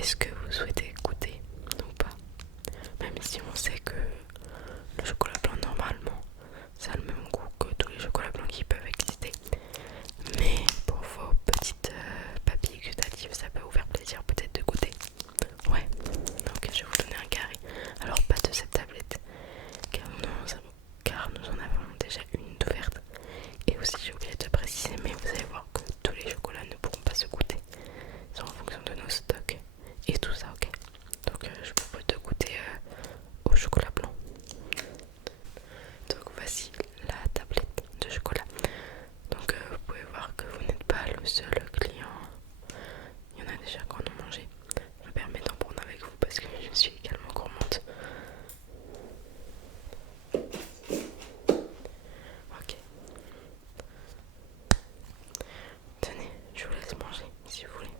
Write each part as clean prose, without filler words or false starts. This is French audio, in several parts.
est-ce que vous souhaitez goûter ou pas? Même si on sait que le chocolat blanc normalement ça a le même goût que tous les chocolats blancs qui peuvent exister. Mais pour vos petites papilles gustatives, ça peut vous faire plaisir peut-être de goûter. Ouais, donc je vais vous donner un carré. Alors pas de cette tablette, car nous en avons déjà une d'ouverte. Et aussi j'ai oublié de préciser, mais vous allez voir que tous les chocolats ne pourront pas se goûter. C'est en fonction de nos stocks et tout ça, ok. Donc je vous propose de goûter au chocolat blanc. Donc voici la tablette de chocolat. Donc vous pouvez voir que vous n'êtes pas le seul client. Il y en a déjà qui en ont mangé. Je me permets d'en prendre avec vous parce que je suis également gourmande. Ok. Tenez, je vous laisse manger si vous voulez.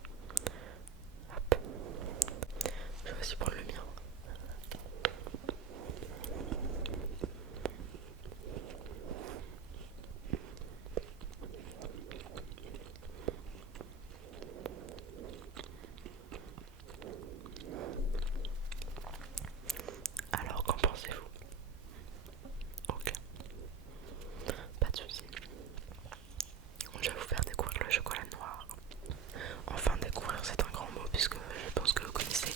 Hop. Je vais aussi prendre le mien. Alors, qu'en pensez-vous? Ok, pas de soucis. Je vais vous faire découvrir le chocolat noir. Enfin, découvrir, c'est un grand mot puisque je pense que vous connaissez.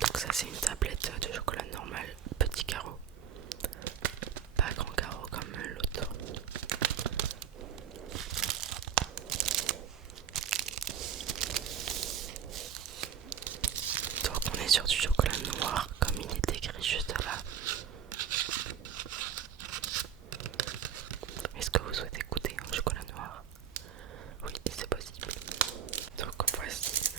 Donc ça, c'est une tablette de chocolat normal, petit carreau. Pas grand carreau comme l'autre. Donc on est sur du chocolat noir comme il est écrit juste là. Est-ce que vous souhaitez goûter un chocolat noir? Oui, c'est possible. Donc voici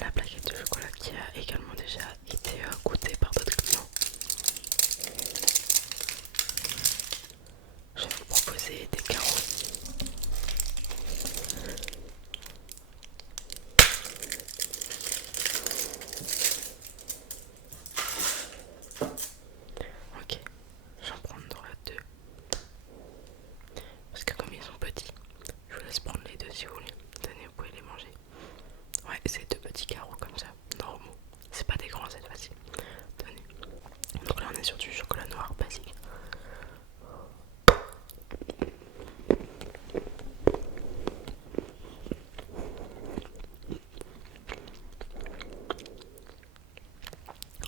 la plaquette de chocolat qui a également déjà été goûtée par d'autres clients. Je vais vous proposer des carreaux. Ok, j'en prendrai deux. Parce que comme ils sont petits, je vous laisse prendre les deux si vous voulez. Tenez, vous pouvez les manger. Ouais, c'est deux petits carreaux comme ça, normaux. C'est pas des grands cette fois-ci. Tenez. Donc là on est sur du chocolat noir basique.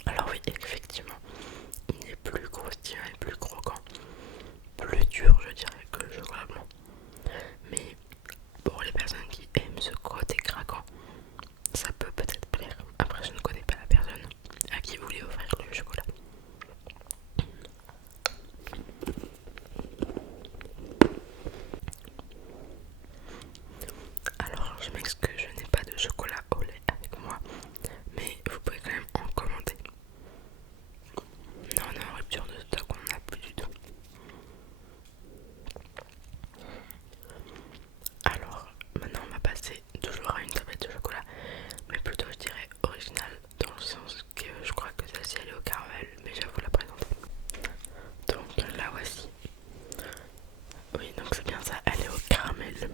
Alors oui, effectivement, il est plus croustillant et plus croquant. Plus dur je dirais que le chocolat blanc. Mais pour les personnes qui aiment ce côté craquant, ça peut peut-être plaire. Après je ne connais pas la personne à qui vous voulez offrir le chocolat. Alors je m'excuse, je n'ai pas de chocolat au lait avec moi, mais vous pouvez quand même en commander. Non, on est en rupture de stock, on n'en a plus du tout. Alors maintenant on va passer toujours à une tablette de chocolat, mais plutôt je dirais originale, dans le sens que je crois que celle-ci elle est au caramel, mais je vais vous la présenter. Donc la voici. Oui, donc c'est bien ça, elle est au caramel.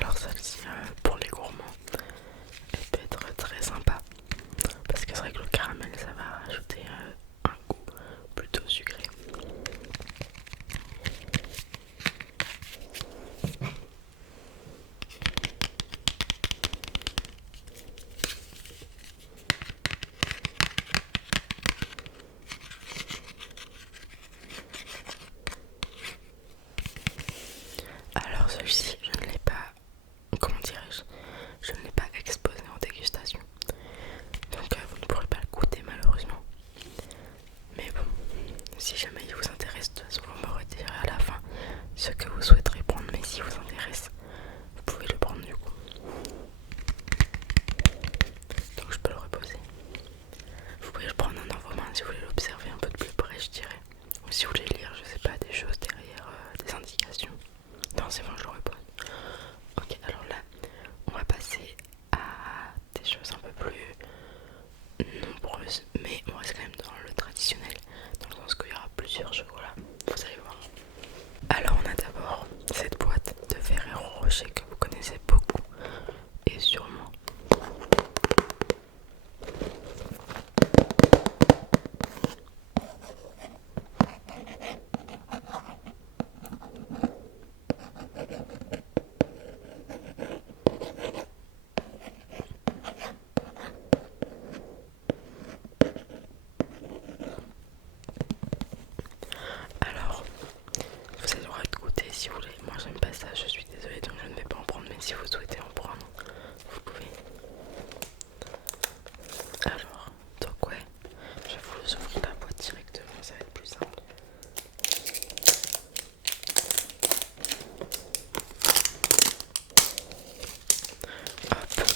Alors celle-ci, pour les gourmands, elle peut être très sympa. Parce que c'est vrai que le caramel, ça va rajouter un goût plutôt sucré. Alors celui-ci, je ne l'ai pas, comment dirais-je, je ne l'ai pas exposé en dégustation. Donc vous ne pourrez pas le goûter malheureusement. Mais bon, si jamais il vous intéresse, de toute façon vous me redirez à la fin ce que vous souhaiterez prendre. Mais si vous intéresse, vous pouvez le prendre du coup. Donc je peux le reposer. Vous pouvez le prendre dans vos mains si vous voulez l'observer un peu de plus près, je dirais. Ou si vous voulez lire, je sais pas, des choses derrière, des indications. Non, c'est bon, je le repose. Ok, alors là, si vous voulez. Moi j'aime pas ça, je suis désolée, donc je ne vais pas en prendre, mais si vous souhaitez en prendre, vous pouvez. Alors, donc ouais, je vais vous ouvrir la boîte directement, ça va être plus simple. Hop.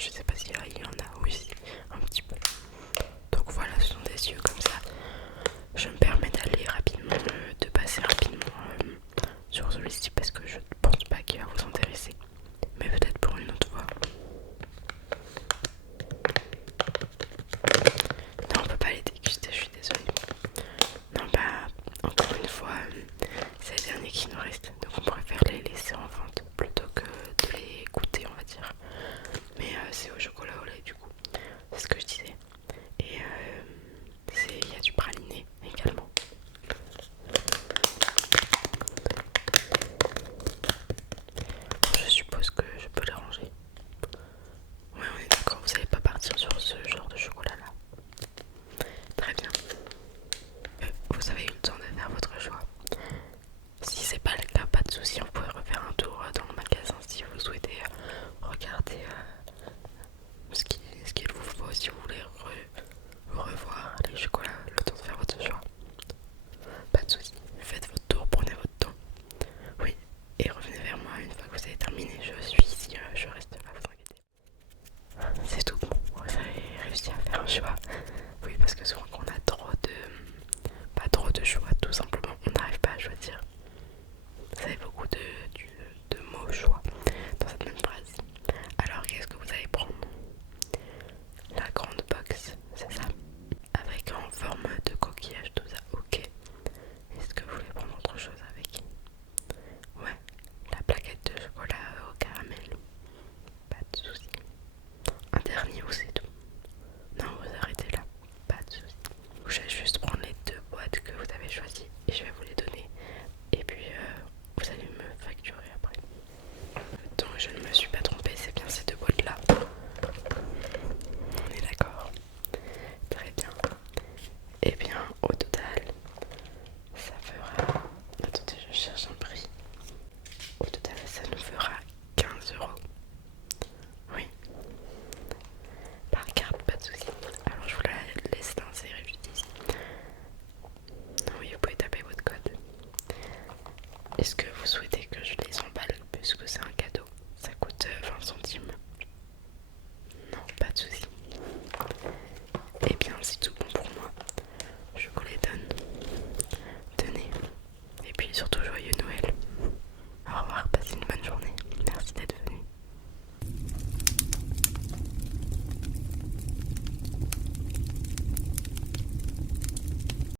je sais pas si là il y en a aussi un petit peu. Donc voilà, ce sont des yeux comme ça. Je me permets d'aller rapidement, de passer rapidement sur celui-ci parce que je ne pense pas qu'il va vous intéresser. Mais peut-être pour une autre fois. Non, on peut pas les déguster, je suis désolée. Non, bah, encore une fois, c'est les derniers qui nous restent. Donc on préfère les laisser en vente plutôt que de les goûter, on va dire. Mais c'est au chocolat au lait du coup. C'est ce que je disais. Et il y a du praliné également. Je suppose que je peux les ranger. Ouais, on est d'accord, vous n'allez pas partir sur ce genre de chocolat là. Très bien. Vous avez eu le temps de faire votre choix. Si c'est pas le cas, pas de souci, on pourrait refaire un tour dans le magasin si vous souhaitez regarder ce qu'il vous faut, si vous voulez revoir les chocolats, le temps de faire votre choix. Pas de souci, faites votre tour, prenez votre temps. Oui, et revenez vers moi une fois que vous avez terminé. Je suis ici, je reste là, vous inquiétez. C'est tout bon, vous avez réussi à faire un choix. Oui, parce que souvent quand